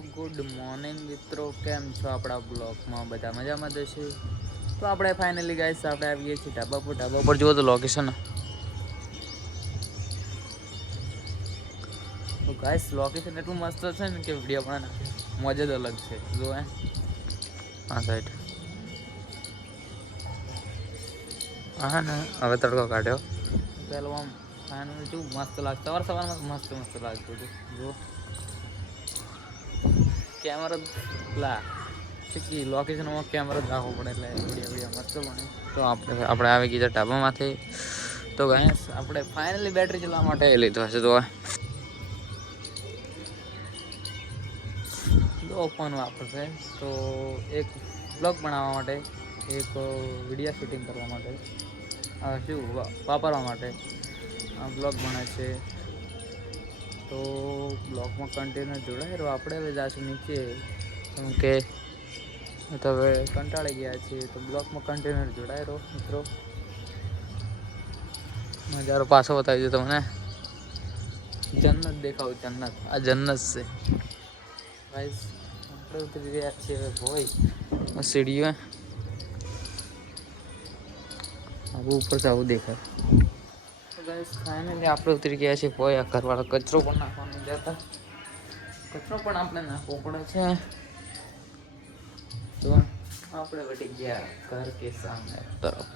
Good morning મિત્રો, કેમ છો? આપણા બ્લોગમાં બધા મજામાં જશે. તો આપણે ફાઇનલી ગાઈસ આપણે આવીએ છીએ ઢાબા પર. ઢાબા પર જુઓ તો લોકેશન, તો ગાઈસ લોકેશન એટલું મસ્ત છે ને કે વિડીયો પણ મોજ જ અલગ છે. જો આ સાઈડ હા ને હવે તડકો કાઢ્યો. પેલું આમ ફાઇનલ કેવું મસ્ત લાગતું, સવારમાં મસ્ત લાગતું હતું. જો કેમેરો લા લોકેશનમાં કેમેરો જ રાખવો પડે એટલે વિડીયો મસ્ત બને. તો આપણે આવી ગયા ઢાબામાંથી. તો ગાઈસ આપણે ફાઇનલી બેટરી ચલાવવા માટે લીધો હશે. તો દો ફોન વાપરશે. તો એક બ્લોગ બનાવવા માટે, એક વિડીયો શૂટિંગ કરવા માટે, શું વાપરવા માટે બ્લોગ બને છે. તો બ્લોગમાં કન્ટેનર જોડાય રહ્યો. આપણે હવે જાશું નીચે, કેમ કે તો હવે કંટાળી ગયા છીએ. તો બ્લોકમાં કન્ટેનર જોડાય રહો મિત્રો. નજારો પાછો બતાવી દો તમને. જન્નત દેખાવ, જન્નત આ જન્નત છે ગાઈસ. આપણે ઉતરી રહ્યા છીએ હોય સીડીઓ. આવું ઉપર આવું દેખાય. તો ગાઈસ ફાઇનલી આપણે ઉતરી ગયા છીએ. કોઈ ઘરવાળો કચરો પણ નાખવાનું જતા, કચરો પણ આપણે નાખવો પડે છે. તો આપણે વળી ગયા ઘર કે સામે તરફ.